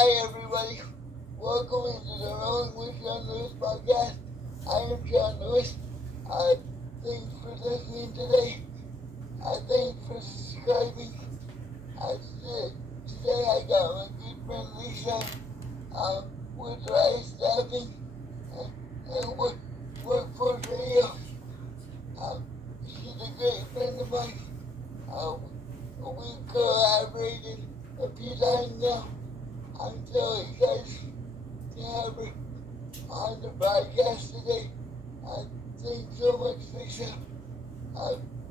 Hi everybody, welcome into the Rolling with Sean Lewis Pocast. I am Sean Lewis. Thanks for listening today. Thanks for subscribing. Today I got my good friend Lisa with Rice Staffing and Workforce Radio. She's a great friend of mine. We've collaborated a few times now. I'm so excited to have her on the broadcast today. Thanks so much, Lisa.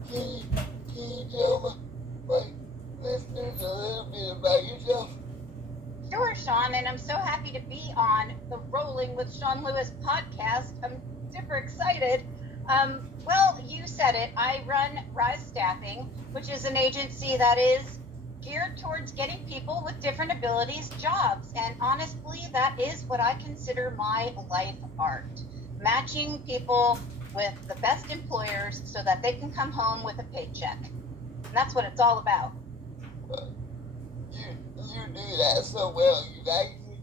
Can you tell my listeners a little bit about yourself? Sure, Sean, and I'm so happy to be on the Rolling with Sean Lewis podcast. I'm super excited. Well, you said it. I run Rise Staffing, which is an agency that is geared towards getting people with different abilities jobs. And honestly, that is what I consider my life art. Matching people with the best employers so that they can come home with a paycheck. And that's what it's all about. You do that so well. You actually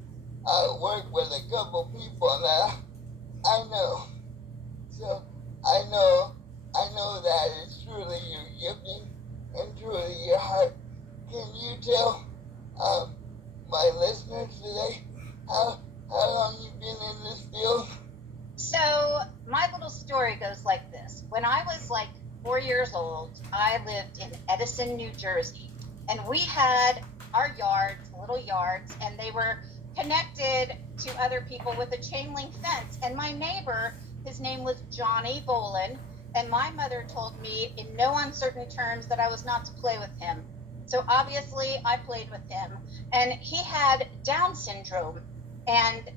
work with a couple people that I know. So I know that it's truly your gifting and truly your heart. Can you tell my listeners today how long you've been in this field? So my little story goes like this. When I was like 4 years old, I lived in Edison, New Jersey, and we had our yards, little yards, and they were connected to other people with a chain link fence. And my neighbor, his name was Johnny Bolin, and my mother told me in no uncertain terms that I was not to play with him. So obviously I played with him, and he had Down syndrome, and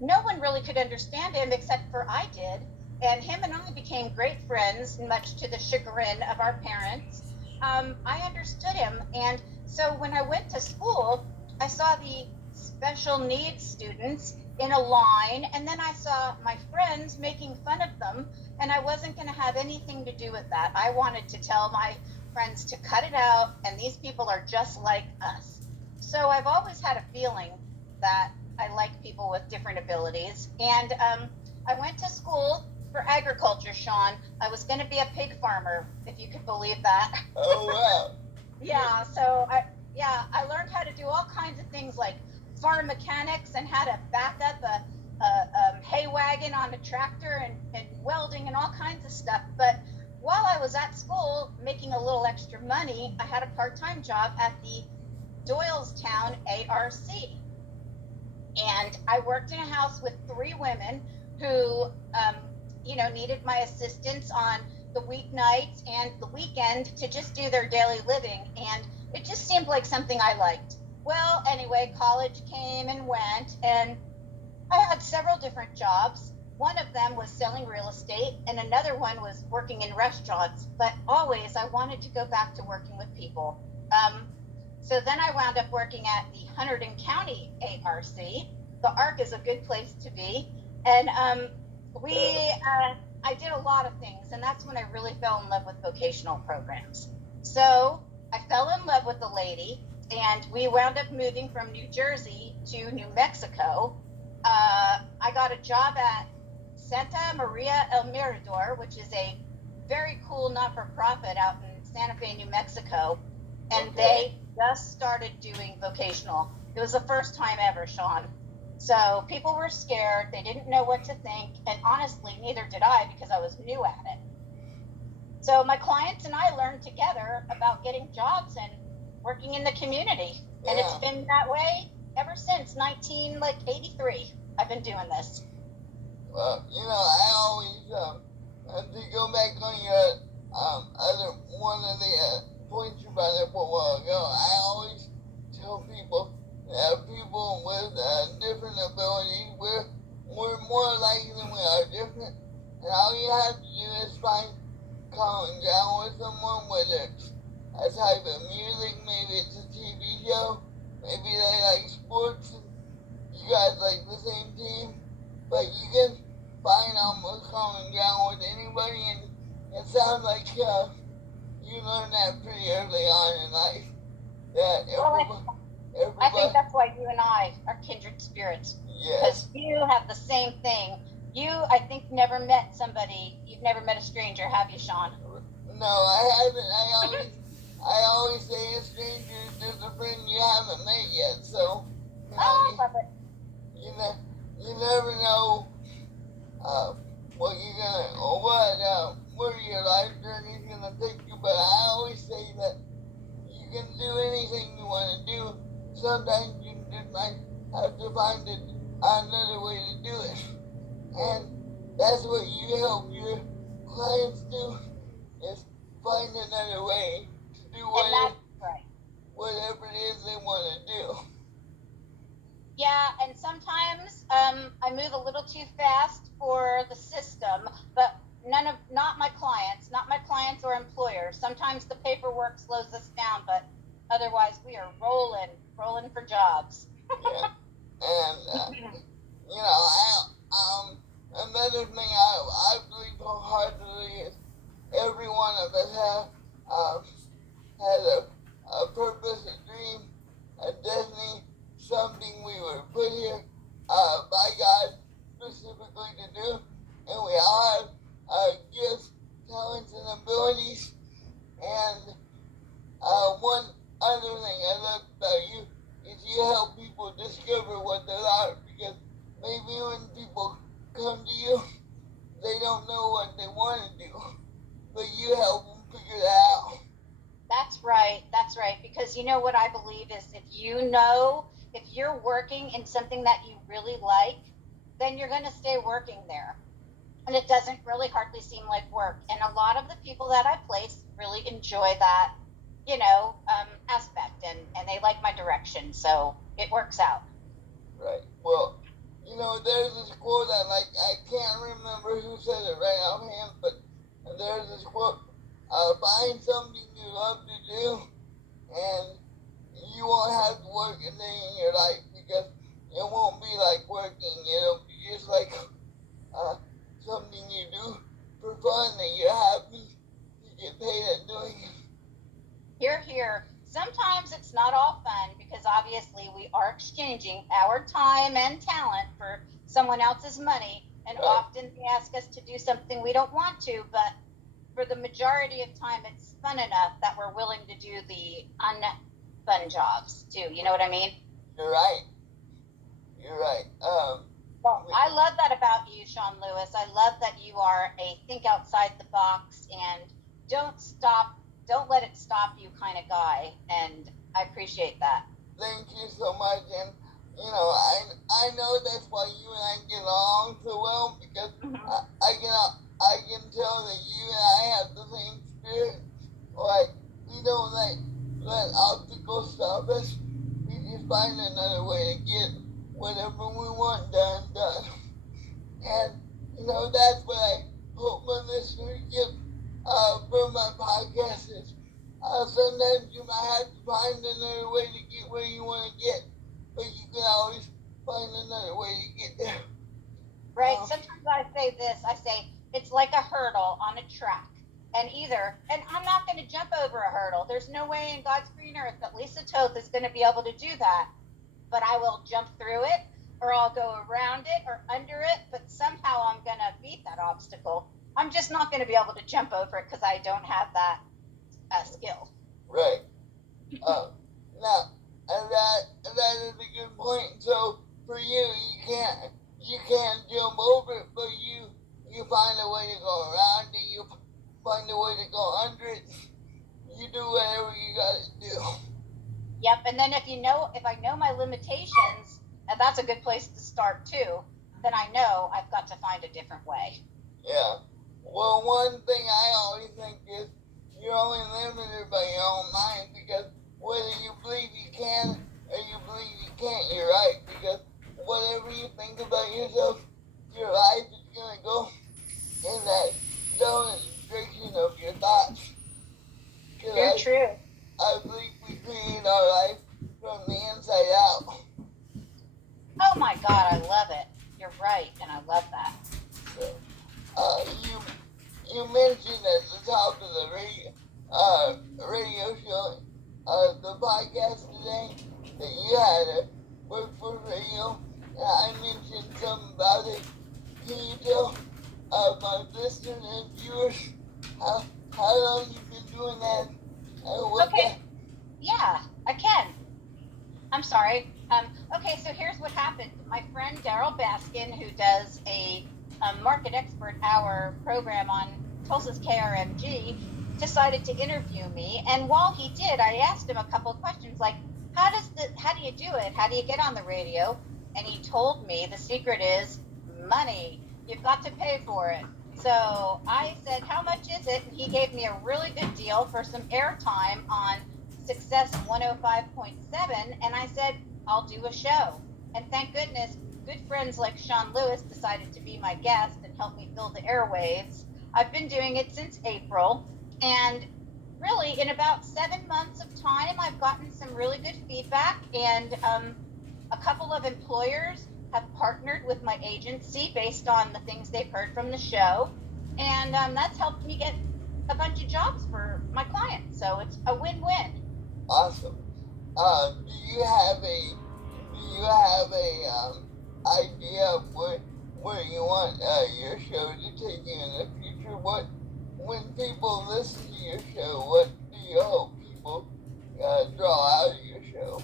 no one really could understand him except for I did. And him and I became great friends, much to the chagrin of our parents. I understood him, and so when I went to school, I saw the special needs students in a line, and then I saw my friends making fun of them, and I wasn't going to have anything to do with that. I wanted to tell my friends to cut it out, and these people are just like us. So I've always had a feeling that I like people with different abilities, and I went to school for agriculture, Sean. I was going to be a pig farmer, if you could believe that. Oh wow. Yeah, so I learned how to do all kinds of things like farm mechanics and how to back up a hay wagon on a tractor and welding and all kinds of stuff. But while I was at school making a little extra money, I had a part-time job at the Doylestown ARC. And I worked in a house with 3 women who, needed my assistance on the weeknights and the weekend to just do their daily living. And it just seemed like something I liked. Well, anyway, college came and went, and I had several different jobs. One of them was selling real estate, and another one was working in restaurants. But always I wanted to go back to working with people. So then I wound up working at the Hunterdon County ARC. The ARC is a good place to be. And I did a lot of things, and that's when I really fell in love with vocational programs. So I fell in love with a lady, and we wound up moving from New Jersey to New Mexico. I got a job at Santa Maria El Mirador, which is a very cool not-for-profit out in Santa Fe, New Mexico, and they just started doing vocational. It was the first time ever, Sean. So people were scared, they didn't know what to think, and honestly, neither did I because I was new at it. So my clients and I learned together about getting jobs and working in the community. And it's been that way ever since 1983. I've been doing this. Well, I always to go back on your other one of the points you brought up a while ago. I always tell people that people with different abilities, we're more alike than we are different, and all you have to do is find common ground with someone, whether it's a type of music, maybe it's a TV show, maybe they like sports, and you guys like the same team, but you can find almost common ground with anybody, and it sounds like you learned that pretty early on in life. That I think that's that's why you and I are kindred spirits. Yes. Because you have the same thing. You, I think, never met somebody. You've never met a stranger, have you, Sean? No, I haven't. I always say a stranger is just a friend you haven't met yet. So, you know, Oh, I love it. you never know what you're gonna or where your life journey is gonna take you. But I always say that you can do anything you want to do. Sometimes you just might have to find another way to do it, and that's what you help your clients do, is find another way to do And that's right. whatever it is they want to do. Yeah, and sometimes I move a little too fast for the system, but not my clients or employers. Sometimes the paperwork slows us down, but otherwise we are rolling for jobs. Yeah, and you know, another thing I believe wholeheartedly is every one of us has a purpose, a dream, a destiny, something we were put here by God specifically to do, and we all have gifts, talents, and abilities. And one other thing I love about you is you help people discover what they are, because maybe when people come to you, they don't know what they want to do, but you help them figure that out. That's right. That's right. Because you know what I believe is if you're working in something that you really like, then you're going to stay working there. And it doesn't really hardly seem like work. And a lot of the people that I place really enjoy that, aspect, and they like my direction. So it works out. Right. Well, there's this quote I can't remember who said it right offhand, but there's this quote, find something you love to do, and you won't have to work a day in your life, because it won't be like working. It'll be just like something you do for fun that you're happy you get paid at doing. Here, here. Sometimes it's not all fun because obviously we are exchanging our time and talent for someone else's money, and Right. often they ask us to do something we don't want to, but for the majority of time it's fun enough that we're willing to do the unfun jobs too. You know what I mean? You're right. You're right. Well, I love that about you, Sean Lewis. I love that you are a think outside the box and don't let it stop you kind of guy. And I appreciate that. Thank you so much. And, I know that's why you and I get along so well, because I can tell that you and I have the same spirit. Like, we don't let obstacles stop us. We just find another way to get whatever we want done. And, that's what I hope my listeners get from my podcast is sometimes you might have to find another way to get where you want to get, but you can always find another way to get there. Right. Sometimes I say this. I say it's like a hurdle on a track. And I'm not going to jump over a hurdle. There's no way in God's green earth that Lisa Toth is going to be able to do that. But I will jump through it, or I'll go around it or under it. But somehow I'm going to beat that obstacle. I'm just not going to be able to jump over it because I don't have that skill. Right. Now, and that is a good point. So for you, you can't jump over it, but you find a way to go around it. You find a way to go under it. You do whatever you gotta do. Yep. And then if I know my limitations, and that's a good place to start too, then I know I've got to find a different way. Yeah. Well, one thing I always think is you're only limited by your own mind, because whether you believe you can or you believe you can't, you're right. Because whatever you think about yourself, your life is going to go in that zone and direction of your thoughts. You're true. I believe we create our life from the inside out. Oh my God, I love it. You're right, and I love that. So, you mentioned at the top of the radio show, the podcast today, that you had work for radio. I mentioned something about it. Can you tell my listeners and viewers how long you've been doing that? Okay. Yeah, I can. I'm sorry. Okay, so here's what happened. My friend Daryl Baskin, who does a Market Expert Hour program on Tulsa's KRMG, decided to interview me. And while he did, I asked him a couple of questions like, how do you do it? How do you get on the radio? And he told me the secret is money. You've got to pay for it. So I said, how much is it? And he gave me a really good deal for some airtime on Success 105.7. And I said, I'll do a show. And thank goodness, good friends like Sean Lewis decided to be my guest and help me fill the airwaves. I've been doing it since April. And really, in about 7 months of time, I've gotten some really good feedback. And a couple of employers have partnered with my agency based on the things they've heard from the show. And that's helped me get a bunch of jobs for my clients. So it's a win-win. Awesome. Do you have a idea of where you want your show to take you in the future? When people listen to your show, what do you hope people draw out of your show?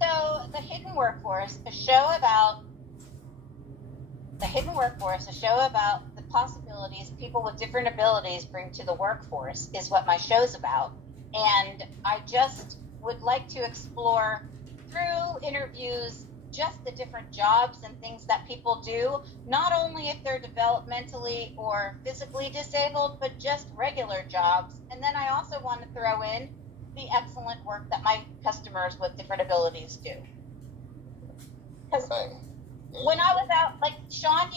So the Hidden Workforce, a show about the possibilities people with different abilities bring to the workforce is what my show's about. And I just would like to explore through interviews just the different jobs and things that people do, not only if they're developmentally or physically disabled, but just regular jobs. And then I also want to throw in the excellent work that my customers with different abilities do. Because when I was out, like Sean,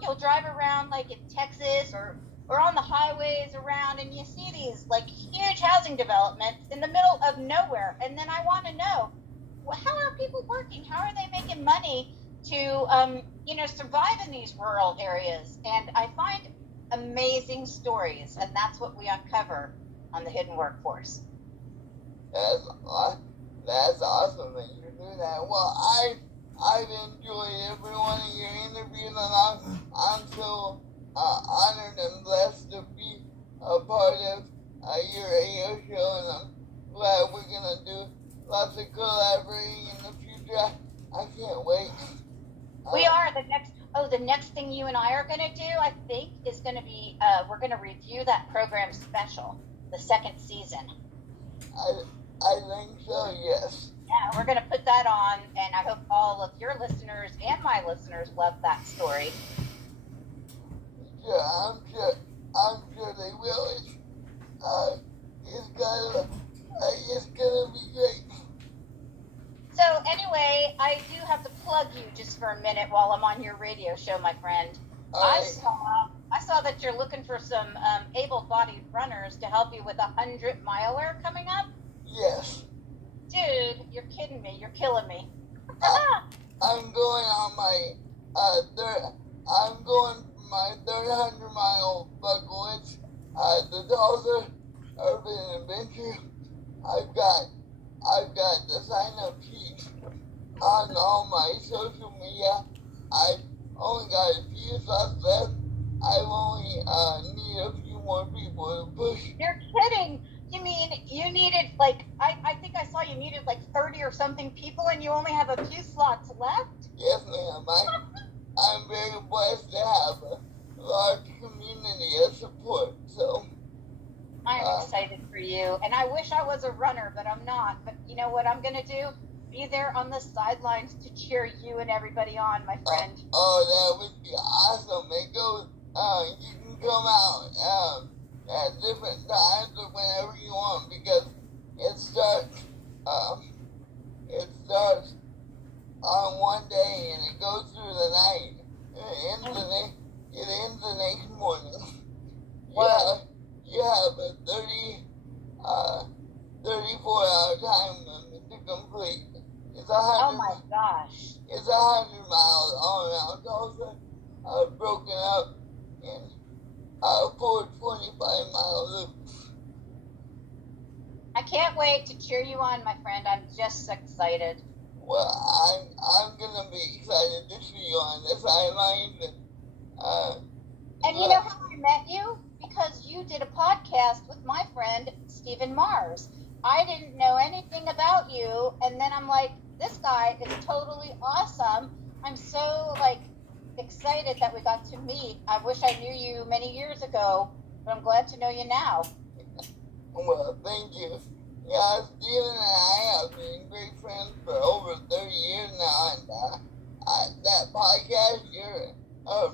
you'll drive around like in Texas or on the highways around, and you see these like huge housing developments in the middle of nowhere. And then I want to know, well, how are people working? How are they making money to, survive in these rural areas? And I find amazing stories, and that's what we uncover on the Hidden Workforce. That's awesome that you're doing that. Well, I've enjoyed every one of your interviews, and I'm so honored and blessed to be a part of your radio show, and I'm glad we're gonna do lots of collaborating in the future. I can't wait. We are the next thing you and I are gonna do, I think, is gonna be we're gonna review that program special, the second season. I think so, yes. Yeah, we're gonna put that on, and I hope all of your listeners and my listeners love that story. Yeah, I'm sure they will. It's gonna be great. So anyway, I do have to plug you just for a minute while I'm on your radio show, my friend. I saw that you're looking for some able-bodied runners to help you with a 100-miler coming up. Yes. Dude, you're kidding me. You're killing me. I'm going on my third 100-mile buckle. It's the Toth Urban Adventure. I've got the sign-up sheet on all my social media. I've only got a few slots left. I only need a few more people to push. You're kidding. You mean you needed I think I saw you needed 30 or something people, and you only have a few slots left? Yes, ma'am. I'm very blessed to have a large community of support. So I'm excited for you, and I wish I was a runner, but I'm not. But you know what I'm gonna do? Be there on the sidelines to cheer you and everybody on, my friend. That would be awesome. It goes. You can come out at different times or whenever you want, because it starts on one day and it goes through the night. It ends the next morning. Wow. You have a 34-hour time limit to complete. It's 100. Oh my gosh. It's 100 miles all around Tulsa, broken up in 4 25-mile loops. I can't wait to cheer you on, my friend. I'm just excited. Well, be excited to see you on the sidelines. And you know how I met you? Because you did a podcast with my friend Stephen Mars. I didn't know anything about you, and then I'm like, this guy is totally awesome. I'm so excited that we got to meet. I wish I knew you many years ago, but I'm glad to know you now. Well, thank you. Yeah, Steven and I have been great friends for over 30 years now, and that podcast you're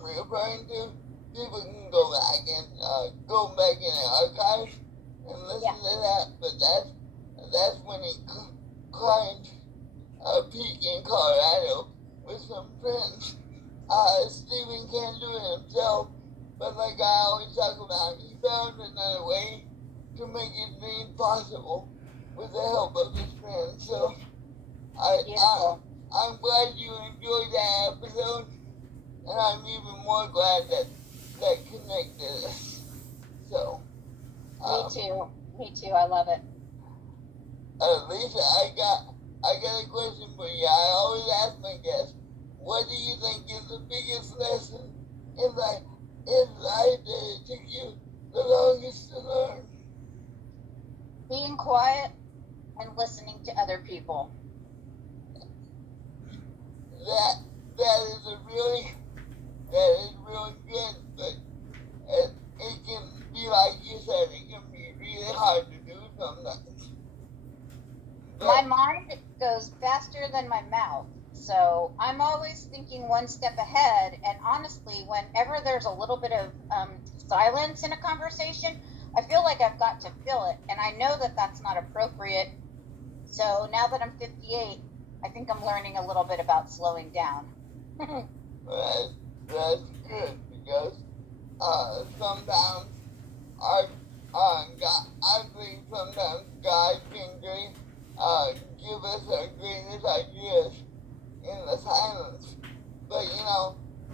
referring to, people can go back in the archives and listen to that. But that's when he climbed a peak in Colorado with some friends. Steven can't do it himself, but like I always talk about, he found another way to make his dream possible with the help of his friends. So I'm glad you enjoyed that episode, and I'm even more glad that connected us. So Me too. I love it. Lisa, I got a question for you. I always ask my guests, what do you think is the biggest lesson in life that it took you the longest to learn? Being quiet and listening to other people. That is really good, but it can be like you said, it can be really hard to do sometimes. My mind goes faster than my mouth, so I'm always thinking one step ahead, and honestly, whenever there's a little bit of silence in a conversation, I feel like I've got to fill it, and I know that that's not appropriate. So now that I'm 58, I think I'm learning a little bit about slowing down. That's good, because sometimes I think sometimes God can give us our greatest ideas in the silence. But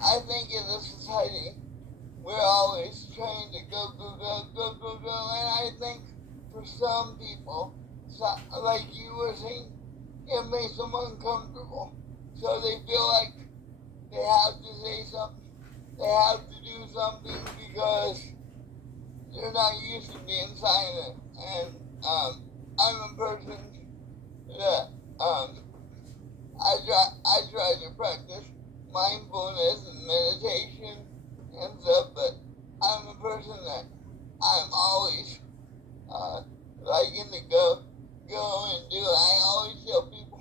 I think in this society, we're always trying to go, and I think for some people, like you were saying, it makes them uncomfortable. So they feel like they have to say something, they have to do something because they're not used to being silent. And I'm a person that I try to practice mindfulness and meditation and stuff, but I'm a person that I'm always liking to go and do. I always tell people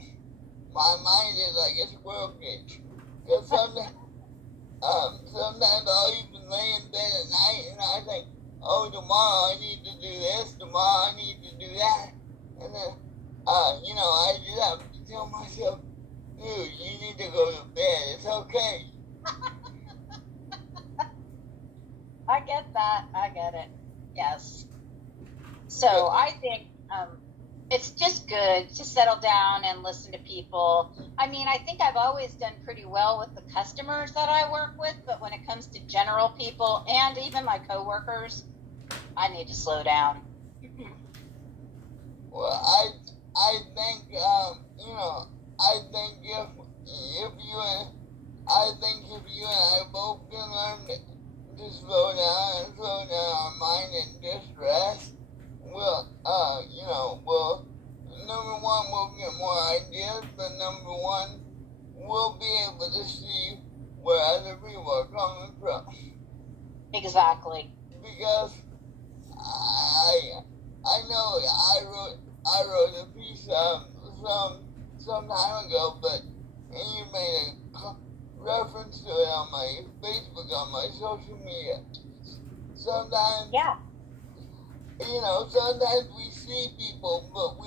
my mind is like a squirrel cage, because sometimes I'll even lay in bed at night and I think, oh, tomorrow I need to do this, tomorrow I need to do that, and then I just have to tell myself, dude, you need to go to bed. It's okay. I get that. I get it. Yes. So I think it's just good to settle down and listen to people. I mean, I think I've always done pretty well with the customers that I work with, but when it comes to general people and even my coworkers, I need to slow down. Well, I think if you and I both can learn to slow down our mind and just rest, we'll number one, we'll get more ideas, but number one, we'll be able to see where other people are coming from. Exactly. Because I know I wrote a piece some time ago, but you made a reference to it on my Facebook, on my social media. Sometimes, sometimes we see people, but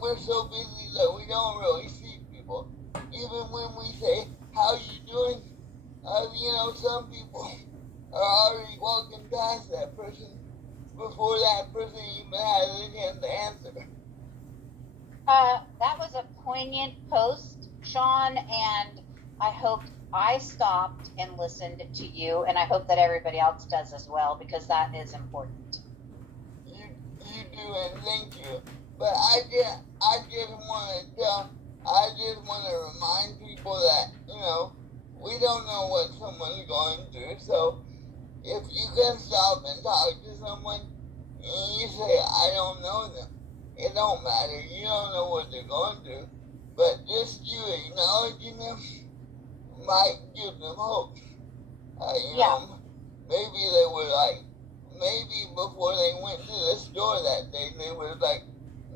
we're so busy that we don't really see people. Even when we say, how you doing? Some people are already walking past that person before that person even has a chance to answer. That was a poignant post, Sean, and I hope I stopped and listened to you, and I hope that everybody else does as well, because that is important. You do, and thank you. But I just want to I just want to remind people that, we don't know what someone's going through. So if you can stop and talk to someone and you say, I don't know them, it don't matter. You don't know what they're going through. But just you acknowledging them might give them hope. Maybe they were like, maybe before they went to the store that day, they were like,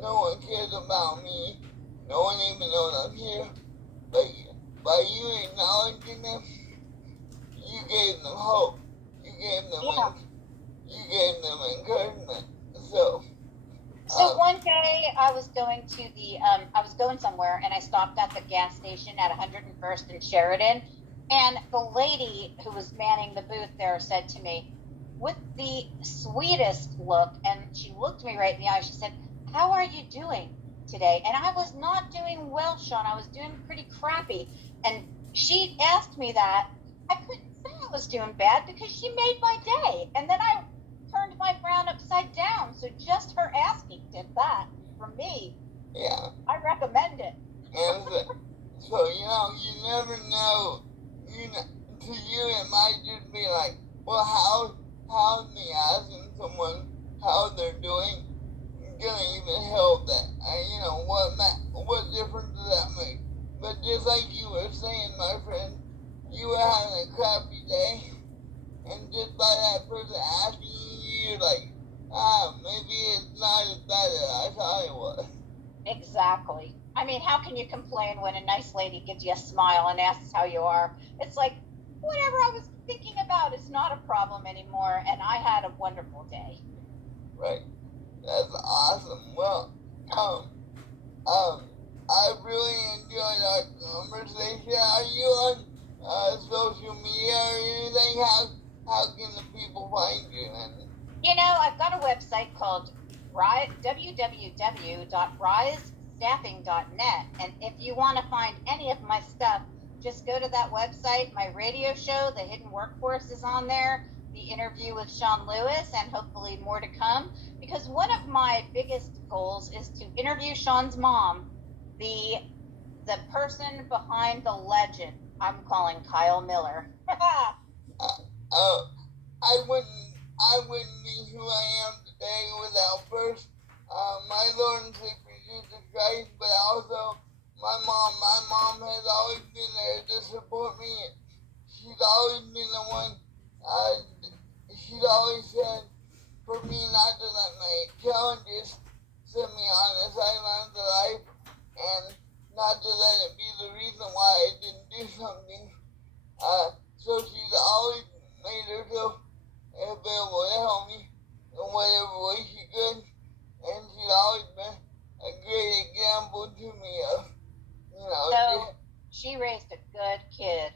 no one cares about me. No one even knows I'm here. But by you acknowledging them, you gave them hope. You gave them encouragement. So one day I was going to I was going somewhere and I stopped at the gas station at 101st and Sheridan, and the lady who was manning the booth there said to me with the sweetest look, and she looked me right in the eye, she said, how are you doing today? And I was not doing well, Sean. I was doing pretty crappy. And she asked me that. I couldn't say I was doing bad because she made my day. And then I turned my frown upside down. So just her asking did that for me. Yeah. I recommend it. And so, you never know. To you, it might just be like, well, how's me asking someone how they're doing gonna even help that? What difference does that make? But just like you were saying, my friend, you were having a crappy day, and just by that person asking you, you're like, maybe it's not as bad as I thought it was. Exactly. I mean, how can you complain when a nice lady gives you a smile and asks how you are? It's like, whatever I was thinking about is not a problem anymore, and I had a wonderful day. Right. That's awesome. Well, I really enjoyed our conversation. Are you on social media or anything? How can the people find you? And I've got a website called www.risestaffing.net, and if you want to find any of my stuff, just go to that website. My radio show, The Hidden Workforce, is on there. The interview with Sean Lewis, and hopefully more to come. Because one of my biggest goals is to interview Sean's mom, the person behind the legend. I'm calling Kyle Miller. I wouldn't be who I am today without first my Lord and Savior Jesus Christ, but also my mom. My mom has always been there to support me. She's always been the one. She's always said for me not to let my challenges set me on the sidelines of life, and not to let it be the reason why I didn't do something. So she's always made herself available to help me in whatever way she could, and she's always been a great example to me of, So she raised a good kid.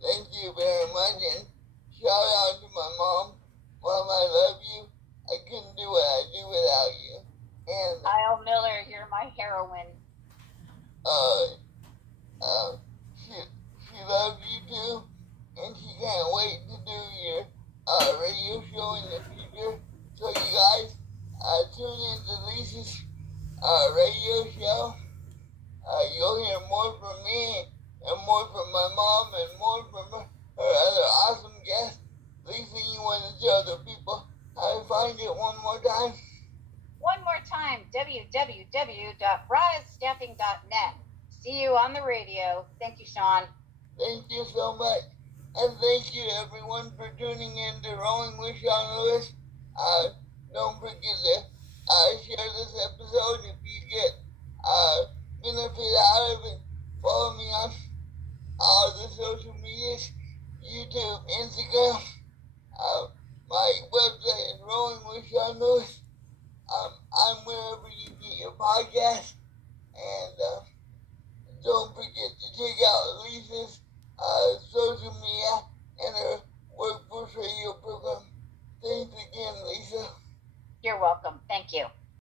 Thank you very much, and shout out to my mom. Mom, I love you. I couldn't do what I do without you. And Kyle Miller, you're my heroine. She loves you too, and she can't wait to do your radio show in the future. So you guys, tune in to Lisa's radio show. You'll hear more from me, and more from my mom, and more from her other awesome guests. Lisa, you want to tell the people how to find it one more time? One more time, www.risestaffing.net. See you on the radio. Thank you, Sean. Thank you so much. And thank you, everyone, for tuning in to Rolling with Sean Lewis. Don't forget to